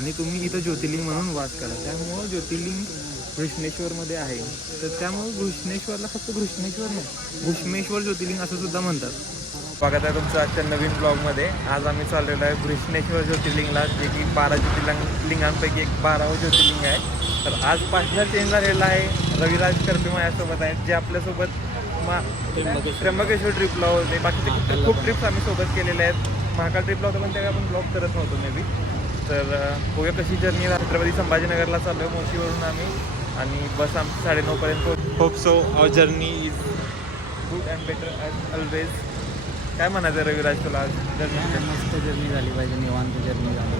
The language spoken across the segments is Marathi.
आणि तुम्ही इथं ज्योतिर्लिंग म्हणून वास करा. त्यामुळं ज्योतिर्लिंग घृष्णेश्वरमध्ये आहे. तर त्यामुळं घृष्णेश्वरला फक्त घृष्णेश्वर नाही, घुष्मेश्वर ज्योतिर्लिंग असं सुद्धा म्हणतात. स्वागत आहे तुमचं आजच्या नवीन ब्लॉगमध्ये. आज आम्ही चाललेलो आहे घृष्णेश्वर ज्योतिर्लिंगला, जे की 12 ज्योतिर्लिंगांपैकी एक 12वं ज्योतिर्लिंग आहे. तर आज पार्टनर चेंज झालेला आहे. रविराज करपे माझ्यासोबत आहेत, जे आपल्यासोबत त्र्यंबकेश्वर ट्रिपला होते. बाकीचे खूप ट्रिप्स आम्ही सोबत केलेले आहेत. महाकाल ट्रिपला होतं पण त्यावेळी आपण ब्लॉग करत नव्हतो मे बी. तर बघूया कशी जर्नी. छत्रपती संभाजीनगरला चाललो आहे मोशीवरून आम्ही, आणि बस आमची 9:30 hope so our journey is good and better as always. काय म्हणायचं रविराज तुला? आज जर्नी मस्त जर्नी झाली पाहिजे, निवांत जर्नी झाली,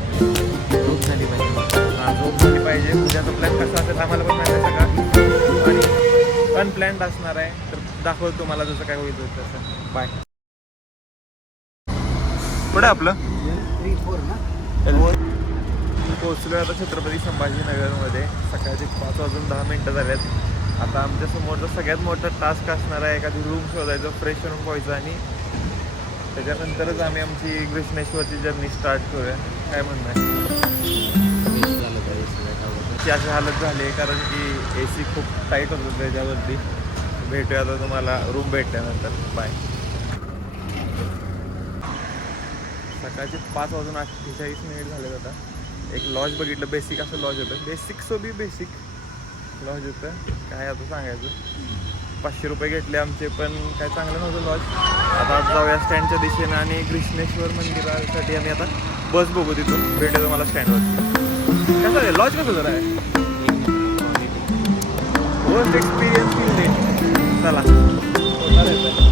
झोप झाली पाहिजे. हां, झोप झाली पाहिजे. उद्याचा प्लॅन कसा असेल आम्हाला पण माहिती आहे सगळा, आणि अनप्लॅन्ड असणार आहे. तर दाखवतो तुम्हाला जसं काय होईल तसं. बाय. पुढे आपलं 3-4 ना. पोहोचलो आता छत्रपती संभाजीनगरमध्ये. सकाळचे 5:10 झाल्यात. आता आमच्या समोरचा सगळ्यात मोठा टास्क असणार आहे एखादी रूम शोधायचं, फ्रेश होऊन व्हायचं, आणि त्याच्यानंतरच आम्ही आमची घृष्णेश्वरची जर्नी स्टार्ट करूया. काय म्हणणं आहे? झालं पाहिजे. ती अशी हालत झाली आहे कारण की AC खूप टाईट होतं त्याच्यावरती. भेटूया आता तुम्हाला रूम भेटल्यानंतर. बाय. सकाळचे 5:48 झाले. आता एक लॉज बघितलं, बेसिक असं लॉज होतं. बेसिक सो बी बेसिक लॉज होतं. काय आता सांगायचं, 500 रुपये घेतले आमचे, पण काय चांगलं नव्हतं लॉज. आता जाऊया स्टँडच्या दिशेनं, आणि घृष्णेश्वर मंदिरासाठी आम्ही आता बस बघू. तिथून भेटू तुम्हाला स्टँडवर. कसं आहे लॉज, कसं जरा आहे फर्स्ट एक्सपिरियन्स फील दे. चला होणार आहे.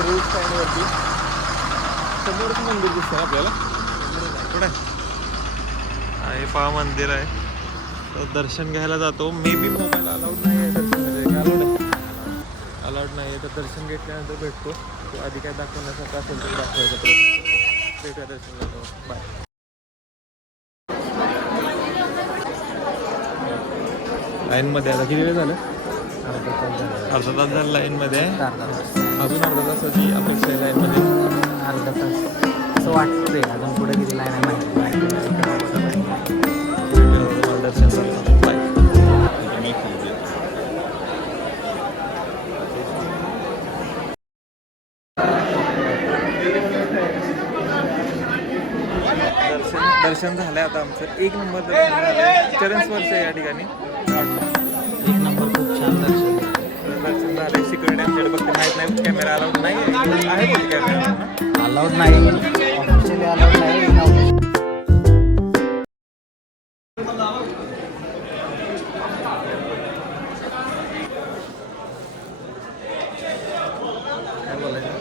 रोड स्टँडवरती समोरच मंदिर दिसतं आपल्याला. कुठे आहे पहा, मंदिर आहे. तर दर्शन घ्यायला जातो. मे बी मोबाईल अलाउड नाही आहे दर्शन, अलाउड नाही आहे. तर दर्शन घेतल्यानंतर भेटतो. तो आधी काय दाखवण्यासारखं असेल तर दाखवायचं. भेटूया दर्शन घेतो. बाय. लाईनमध्ये आता किती वेळ झालं? अर्धा तास झाला लाईनमध्ये आहे. अजून अर्धा तासाची अपेक्षा आहे लाईनमध्ये. अर्धा तास असं वाटतंय. अजून पुढे किती लाईन आहे माहिती. दर्शन करतो. बाय. दर्शन झालंय आता आमचं. एक नंबर दर्शन झालंय. चरण स्पर्श आहे या ठिकाणी. एक नंबर, खूप छान दर्शन झालंय. सिक्युरिटी आमच्याकडे बघते माहीत नाही, कॅमेरा अलाउड नाही आहे. कॅमेरा अलाउड नाही, ऑफिशियली अलाउड नाही. काय बोलायचं.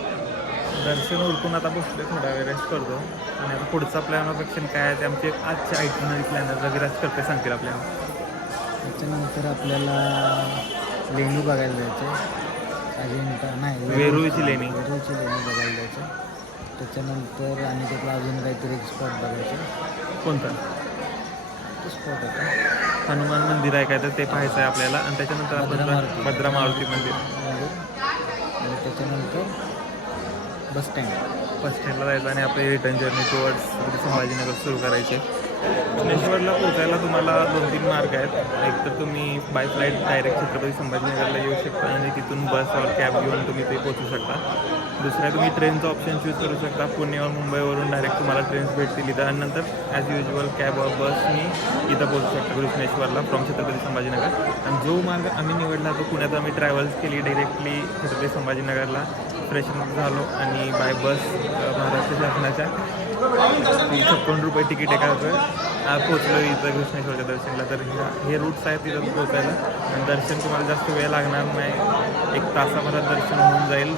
दर्शन उरकून आता बसले, थोडा वेळ रेस्ट करतो, आणि आता पुढचा प्लॅन ऑफ ॲक्शन काय आहे ते आमचे आजचे आयटिनरी प्लॅन रविराज करते सांगतील आपल्याला. त्याच्यानंतर आपल्याला लेणी बघायला जायचं. अजिंठा नाही, वेरूळची लेणी. वेरूळची लेणी बघायला जायचं. त्याच्यानंतर आणि त्यातला अजून काहीतरी एक स्पॉट बघायचं. कोणता तो स्पॉट होता, हनुमान मंदिर आहे काय, तर ते पाहायचं आहे आपल्याला. आणि त्याच्यानंतर आपण भद्रा मारुती मंदिर, आणि त्याच्यानंतर बस स्टँडला जायचं, आणि आपली रिटर्न जर्नी टुवर्ड्स संभाजीनगर सुरू करायचे. भुवनेश्वरला पोहोचायला तुम्हाला 2-3 मार्ग आहेत. एक तर तुम्ही बाय फ्लाईट डायरेक्ट छत्रपती संभाजीनगरला येऊ शकता, आणि तिथून बस और कॅब घेऊन तुम्ही ते पोहोचू शकता. दुसऱ्या तुम्ही ट्रेनचा ऑप्शन चूज करू शकता. पुणे और मुंबईवरून डायरेक्ट तुम्हाला ट्रेन्स भेटतील इथं, आणि नंतर ॲज युजल कॅब और बसनी इथं पोहोचू शकता घृष्णेश्वरला फ्रॉम छत्रपती संभाजीनगर. आणि जो मार्ग आम्ही निवडला तो पुण्यात आम्ही ट्रॅव्हल्स केली डायरेक्टली छत्रपती संभाजीनगरला. फ्रेशन झालो, आणि बाय बस महाराष्ट्र शासनाच्या 56 रुपये तिकीट एका पोचलो इथं घृष्णेश्वरच्या दर्शनला. तर हे रूट्स आहेत तिथं पोचायला, आणि दर्शन तुम्हाला जास्त वेळ लागणार नाही. 1 तासाभरात दर्शन होऊन जाईल.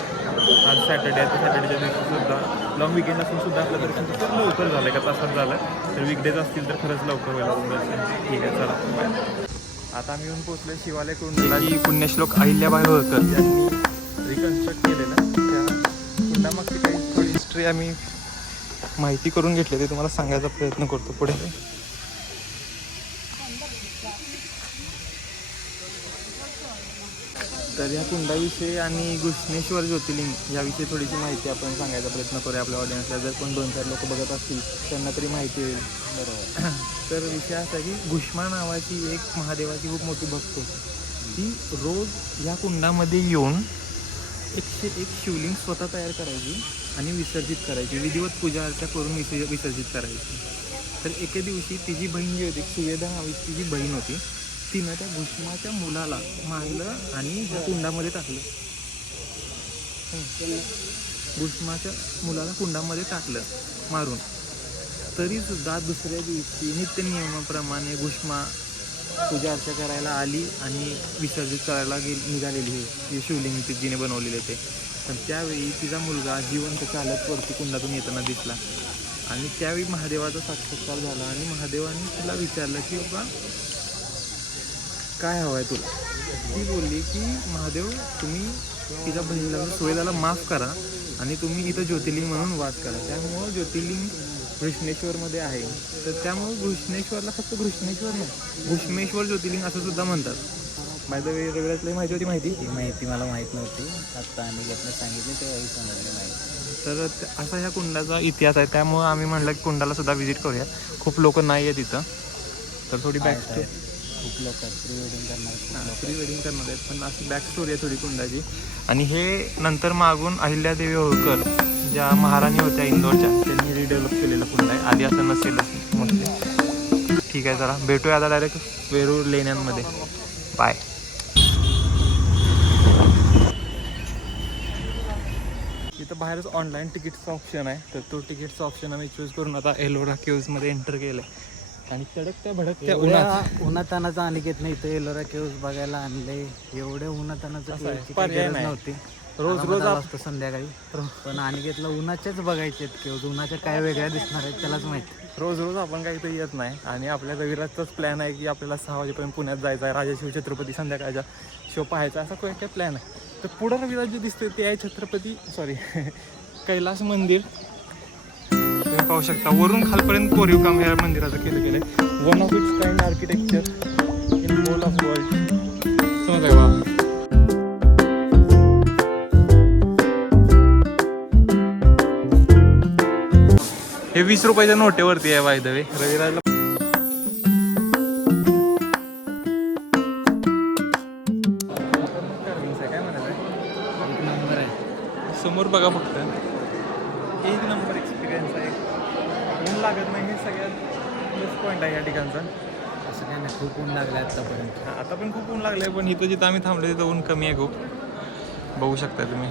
आज सॅटर्डे आहे, तर सॅटर्डेच्या दिवशीसुद्धा लॉंग विकेंड असूनसुद्धा आपलं दर्शन खूप लवकर झालं, एका तासात झालं. तर वीकडेज असतील तर खरंच लवकर होईल आपण दर्शन. ठीक आहे, चला बाय. आता आम्ही येऊन पोचलो शिवालय कुंडला, जी पुण्यश्लोक अहिल्याबाई होळकर यांनी रिकन्स्ट्रक्ट केलेलं. त्या कुंडामागची काही थोडी हिस्ट्री आम्ही माहिती करून घेतली ते तुम्हाला सांगायचा प्रयत्न करतो पुढे. तर या कुंडाविषयी आणि घृष्णेश्वर ज्योतिर्लिंग याविषयी थोडीशी माहिती आपण सांगायचा प्रयत्न करूया आपल्या ऑडियन्सला. जर कोण 2-4 लोक बघत असतील त्यांना तरी माहिती होईल. बरोबर. तर विषय असा आहे की घुष्मा नावाची एक महादेवाची खूप मोठी भक्त होती. ती रोज या कुंडामध्ये येऊन 101 शिवलिंग स्वतः तयार करायची आणि विसर्जित करायची, विधिवत पूजा अर्चा करून विसर्जित करायची. तर एके दिवशी तिची बहीण जी होती, सुवेदा नावाची तिची बहीण होती, तिनं त्या भुष्माच्या मुलाला मारलं आणि त्या कुंडामध्ये टाकलं. भुष्माच्या मुलाला कुंडामध्ये टाकलं मारून. तरीसुद्धा दुसऱ्या दिवशी नित्य नियमाप्रमाणे भुष्मा पूजा अर्चा करायला आली आणि विसर्जित करायला निघालेली हे शिवलिंग तिने बनवलेले ते. पण त्यावेळी तिचा मुलगा जिवंत चालत वरती कुंडातून येताना दिसला आणि त्यावेळी महादेवाचा साक्षात्कार झाला आणि महादेवाने तिला विचारलं की बाबा काय हवं आहे तुला. ती बोलली की महादेव तुम्ही तिच्या बहिणीला सुवेदाला माफ करा आणि तुम्ही इथं ज्योतिर्लिंग म्हणून वास करा. त्यामुळं ज्योतिर्लिंग घृष्णेश्वरमध्ये आहे. तर त्यामुळं घृष्णेश्वरला फक्त घृष्णेश्वर नाही, घुष्मेश्वर ज्योतिर्लिंग असं सुद्धा म्हणतात. बाय द वे रविराजला माहिती होती? ही माहिती मला माहीत नव्हती. आत्ता आणि आपलं सांगितलं तेव्हाही समजलं माहिती. तर असा ह्या कुंडाचा इतिहास आहे. त्यामुळं आम्ही म्हणलं की कुंडाला सुद्धा व्हिजिट करूया. खूप लोक नाही आहे तिथं, तर थोडी बॅक खूप लोक प्री वेडिंग करणार आहेत, पण अशी बॅक स्टोरी आहे थोडी कुंडाची. आणि हे नंतर मागून अहिल्यादेवी होळकर ज्या महाराणी होत्या इंदोरच्या, त्यांनी रिडेव्हलप केलेलं कुंड आहे. आधी असं नसेलच मोस्टली. ठीक आहे, चला भेटूया आता डायरेक्ट वेरूळ लेण्यांमध्ये. बाय. इथं बाहेरच ऑनलाईन तिकीटचा ऑप्शन आहे. तर तो तिकीटचा ऑप्शन आम्ही चूज करून आता एलोरा केव्जमध्ये एंटर केलं आहे. आणि तडकत्या भडकत्या उन्हातानाचा अनिकेत नाही, तर एलोरा केव्ज बघायला आणले. एवढ्या उन्हातानाचं पर्याय नव्हती. रोज असतं संध्याकाळी, पण अनिकेतला उन्हाच्याच बघायचे आहेत केव्ज. उन्हाच्या काय वेगळ्या दिसणार आहेत त्यालाच माहिती. रोज आपण काही इथं येत नाही. आणि आपल्या रविराजचाच प्लॅन आहे की आपल्याला 6 वाजेपर्यंत पुण्यात जायचं आहे, राजा शिवछत्रपती संध्याकाळच्या शो पाहायचा, असा काय प्लॅन आहे. तर पुढं रविराज जे दिसते ते आहे कैलास मंदिर. तुम्ही पाहू शकता वरून खालपर्यंत कोरीव काम या मंदिराचं केलं आहे. One of its kind architecture in whole of world. समज आहे वा. हे 20 रुपयाच्या नोटेवरती आहे बाय द वे. रविराजला काय म्हणायचं, एक नंबर आहे. समोर बघा फक्त. एक नंबर एक्सपिरियन्स आहे. ऊन लागत नाही, हे सगळ्यात प्लस पॉईंट आहे या ठिकाणचा. असं काय नाही, खूप ऊन लागलं आत्तापर्यंत. आता पण खूप ऊन लागलं आहे, पण इथं जिथं आम्ही थांबलो तिथं ऊन कमी आहे खूप. बघू शकता तुम्ही.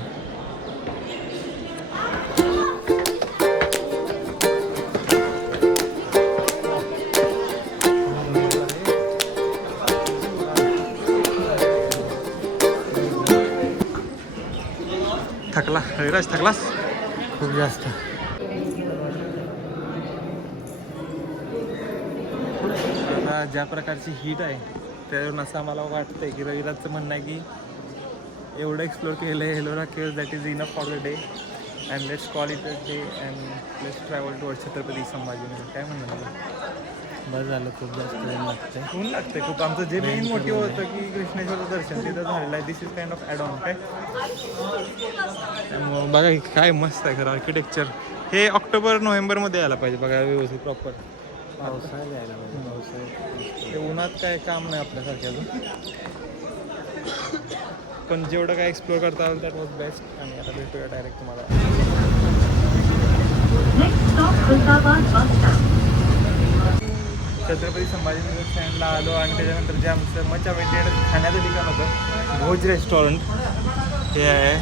थकला रविराज? थकलास खूप जास्त. आता ज्या प्रकारची हीट आहे त्यावरून असं आम्हाला वाटतं आहे की रविराजचं म्हणणं आहे की एवढं एक्सप्लोर केलं आहे Ellora caves, that is enough for the day and let's call it a day and let's travel towards Chhatrapati Sambhajinagar. काय म्हणणं मला? बस झालं, खूप जास्त ऊन लागतंय. ऊन लागतंय खूप. आमचं जे मेन मोटिव्ह होतं की कृष्णेश्वरचं दर्शन तिथं झालेलं आहे. This is kind of add on. काय त्यामुळं बघा काय मस्त आहे खरं आर्किटेक्चर. हे ऑक्टोबर-नोव्हेंबरमध्ये यायला पाहिजे बघा व्यवस्थित प्रॉपर. पावसाळ्यात यायला पाहिजे. पावसाळ्यात ते उन्हात काय काम नाही आपल्यासारख्याचं, पण जेवढं काय एक्सप्लोअर करता आलं दॅट वॉज बेस्ट. आणि आता भेटूया डायरेक्ट तुम्हाला छत्रपती संभाजीनगर स्टँडला आलो. आणि त्याच्यानंतर जे आमचं मच अवेटेड खाण्याचं ठिकाण होतं भोज रेस्टॉरंट, हे आहे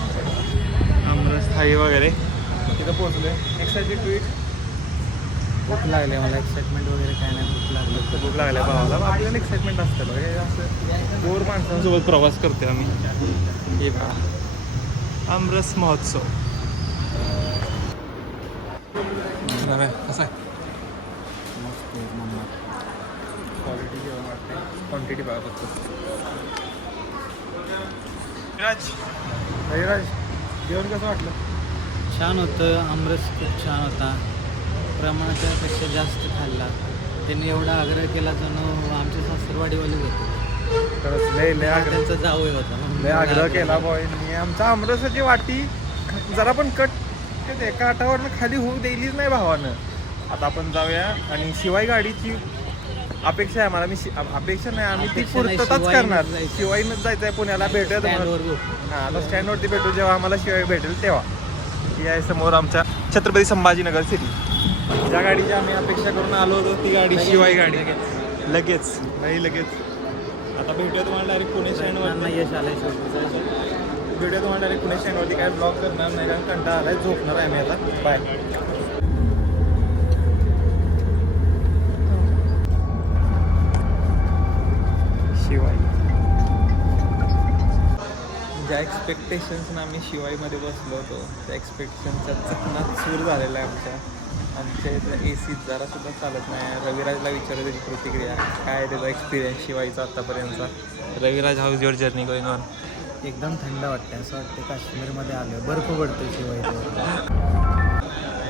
आमरस थाळी वगैरे, तिथं पोहोचलो आहे. Excited to it. भूक लागली मला. एक्साइटमेंट वगैरे काय नाही, भूक लागलं. तर भूक लागल्या भावाला. आपल्याला एक्साइटमेंट असतं बघा. हे असं गोर माणसांसोबत प्रवास करते आम्ही. हे बघा आमरस महोत्सव. कसं आहे? मस्त एक नंबर. क्वालिटी जेवण वाटते, क्वांटिटी बघा फक्त. रविराज जेवण कसं वाटलं? छान होतं. आमरस खूप छान होता. प्रमाणाच्या पेक्षा जास्त खाल्ला. त्यांनी एवढा आग्रह केला जणू आमचे सासरवाडीवाले होते. खरंच लय आग्रह त्यांचा जावई होता लय आग्रह केला बॉयनी. आमचा आमरसाची वाटी जरा पण कट ते काठावरनं खाली होऊ द्यायलीच नाही भावानं. आता आपण जाऊया आणि शिवाय गाडीची अपेक्षा आहे मला. अपेक्षा नाही, आम्ही ती अपेक्षा नाही, पूर्तताच शिवाईनंच करणार. जायचं. शिवाईनंच जायचं आहे पुण्याला. भेटूया स्टँडवर तुम्हाला. बघू. हां, आता स्टँडवरती भेटू जेव्हा आम्हाला शिवाय भेटेल तेव्हा. ही आहे समोर आमच्या छत्रपती संभाजीनगर सिटी. ज्या गाडीची आम्ही अपेक्षा करून आलो होतो ती गाडी शिवाय गाडी. लगेच नाही लगेच. आता भेटूया तुम्हाला डायरेक्ट पुणे स्टँडवर. यश आलंय शेवटी. भेटूया तुम्हाला डायरेक्ट पुणे स्टँडवरती. काय ब्लॉग करणार नाही कारण कंटाळा आलाय. झोपणार आहे मी आता. बाय. शिवाई. ज्या एक्सपेक्टेशन्सनं आम्ही शिवाईमध्ये बसलो होतो त्या एक्सपेक्टेशनचा चकनात सूर झालेला आहे आमच्या इथं. ए सी जरासुद्धा चालत नाही. रविराजला विचारलं त्याची प्रतिक्रिया काय, त्याचा एक्सपिरियन्स शिवाईचा आत्तापर्यंतचा. Raviraj, house your journey going on? एकदम थंड वाटते. असं वाटतं काश्मीरमध्ये आलो. बर्फ पडतो शिवायचं.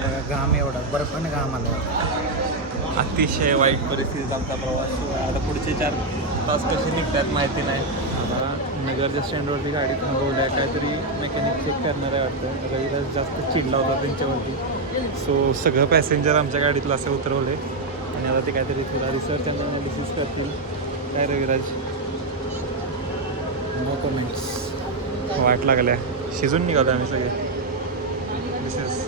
बघा घाम एवढा, बर्फाने घाम आला. अतिशय वाईट परिस्थितीत आमचा प्रवास. आता पुढचे 4 तास कसे निघतात माहिती नाही. आता नगरच्या स्टँडवरती गाडी थांबवली आहे. काहीतरी मेकॅनिक चेक करणार आहे वाटतं. रविराज जास्त चिडला होता त्यांच्यावरती. सो सगळं पॅसेंजर आमच्या गाडीतलं असं उतरवले आणि आता ते काहीतरी थोडा रिसर्च आणि अनालिसिस करतील. काय रविराज? No comments. वाट लागल्या. शिजून निघालो आम्ही सगळे. दिस इज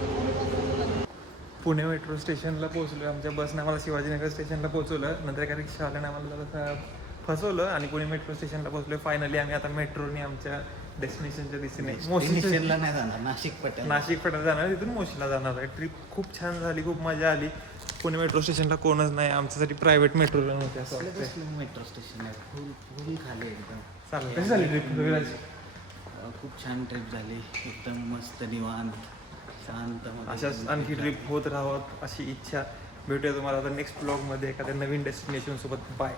पुणे मेट्रो स्टेशनला पोहोचलो. आमच्या बसने आम्हाला शिवाजीनगर स्टेशनला पोहोचवलं. नंतर एका रिक्षावाल्याने आम्हाला जरा फसवलं आणि पुणे मेट्रो स्टेशनला पोहोचलो. फायनली आम्ही आता मेट्रोने आमच्या डेस्टिनेशनच्या दिशेने स्टेशनला नाही जाणार, नाशिक पटेल. नाशिक पठार जाणार, तिथून मोशीला जाणार आहे. ट्रिप खूप छान झाली, खूप मजा आली. पुणे मेट्रो स्टेशनला कोणच नाही. आमच्यासाठी प्रायव्हेट मेट्रो रन होते असं वाटतं. मेट्रो स्टेशन आहे. फुल खाली एकदम. चालेल. कशी झाली ट्रिप रविराज? खूप छान ट्रिप झाली. एकदम मस्त निवांत शांत. अशाच आणखी ट्रिप होत राहावं अशी इच्छा. भेटूया तुम्हाला आता नेक्स्ट ब्लॉगमध्ये एखाद्या नवीन डेस्टिनेशन सोबत. बाय.